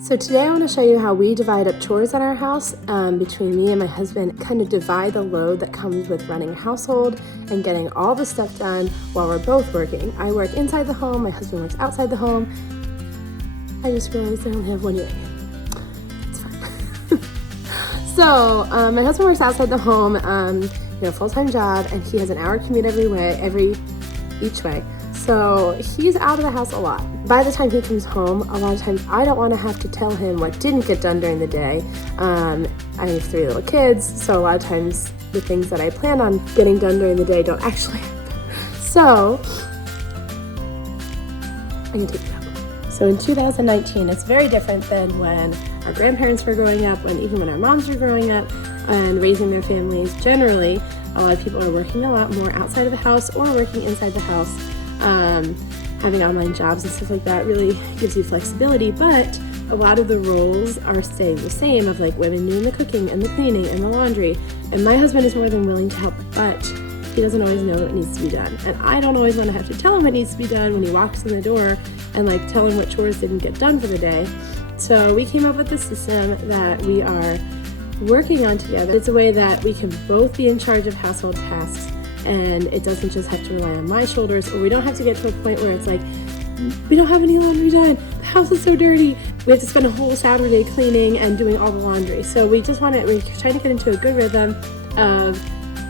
So today I want to show you how we divide up chores in our house between me and my husband, kind of divide the load that comes with running a household and getting all the stuff done while we're both working. I work inside the home, my husband works outside the home. I just realized I only have one ear. It's fine. So my husband works outside the home, full-time job, and he has an hour commute each way. So he's out of the house a lot. By the time he comes home, a lot of times I don't want to have to tell him what didn't get done during the day. I have 3 little kids, so a lot of times the things that I planned on getting done during the day don't actually happen. So I can take it out. So in 2019, it's very different than when our grandparents were growing up, even when our moms were growing up and raising their families. Generally, a lot of people are working a lot more outside of the house or working inside the house. Having online jobs and stuff like that really gives you flexibility, but a lot of the roles are staying the same, of like women doing the cooking and the cleaning and the laundry. And my husband is more than willing to help, but he doesn't always know what needs to be done. And I don't always want to have to tell him what needs to be done when he walks in the door and like tell him what chores didn't get done for the day. So we came up with a system that we are working on together. It's a way that we can both be in charge of household tasks, and it doesn't just have to rely on my shoulders, or we don't have to get to a point where it's like, we don't have any laundry done, the house is so dirty, we have to spend a whole Saturday cleaning and doing all the laundry. So we're trying to get into a good rhythm of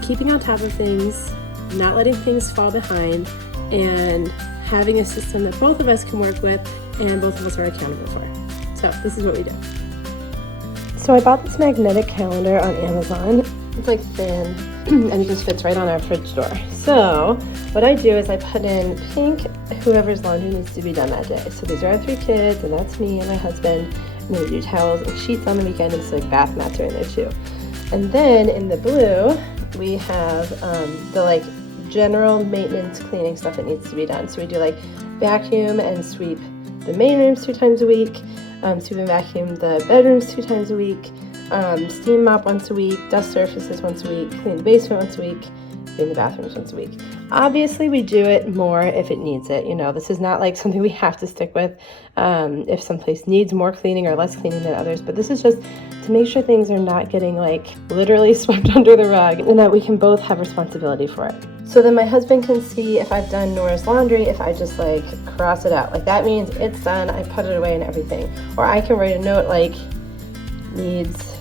keeping on top of things, not letting things fall behind, and having a system that both of us can work with and both of us are accountable for. So this is what we do. So I bought this magnetic calendar on Amazon. It's like thin and it just fits right on our fridge door. So what I do is I put in pink, whoever's laundry needs to be done that day. So these are our 3 kids, and that's me and my husband. And then we do towels and sheets on the weekend, and so like bath mats are in there too. And then in the blue, we have the like general maintenance cleaning stuff that needs to be done. So we do like vacuum and sweep the main rooms 2 times a week, sweep and vacuum the bedrooms 2 times a week, steam mop once a week, dust surfaces once a week, clean the basement once a week, clean the bathrooms once a week. Obviously, we do it more if it needs it. This is not like something we have to stick with if someplace needs more cleaning or less cleaning than others, but this is just to make sure things are not getting like literally swept under the rug, and that we can both have responsibility for it. So then my husband can see if I've done Nora's laundry, if I just like cross it out. Like that means it's done, I put it away and everything. Or I can write a note like, needs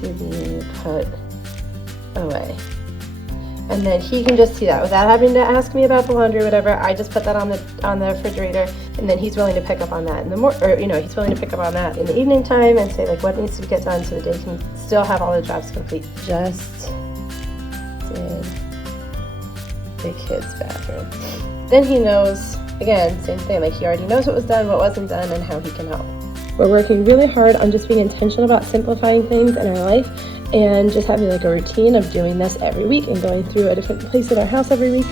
to be put away. And then he can just see that without having to ask me about the laundry or whatever. I just put that on the refrigerator, and then he's willing to pick up on that in the he's willing to pick up on that in the evening time and say like what needs to get done so the day can still have all the jobs complete. Just did the kids' bathroom. Then he knows, again, same thing, like he already knows what was done, what wasn't done, and how he can help. We're working really hard on just being intentional about simplifying things in our life and just having like a routine of doing this every week and going through a different place in our house every week.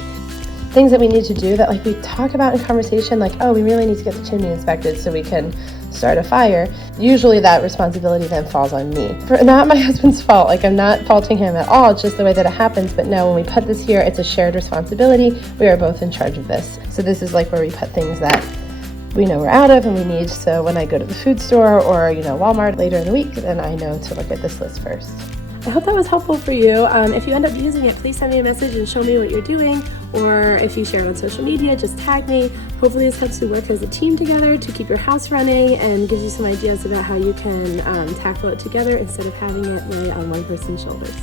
Things that we need to do that like we talk about in conversation, like, oh, we really need to get the chimney inspected so we can start a fire. Usually that responsibility then falls on me. Not my husband's fault, like I'm not faulting him at all, it's just the way that it happens. But no, when we put this here, it's a shared responsibility. We are both in charge of this. So this is like where we put things that we know we're out of and we need. So when I go to the food store or Walmart later in the week, then I know to look at this list first. I hope that was helpful for you. If you end up using it, please send me a message and show me what you're doing. Or if you share it on social media, just tag me. Hopefully this helps you work as a team together to keep your house running and gives you some ideas about how you can tackle it together instead of having it lay on one person's shoulders.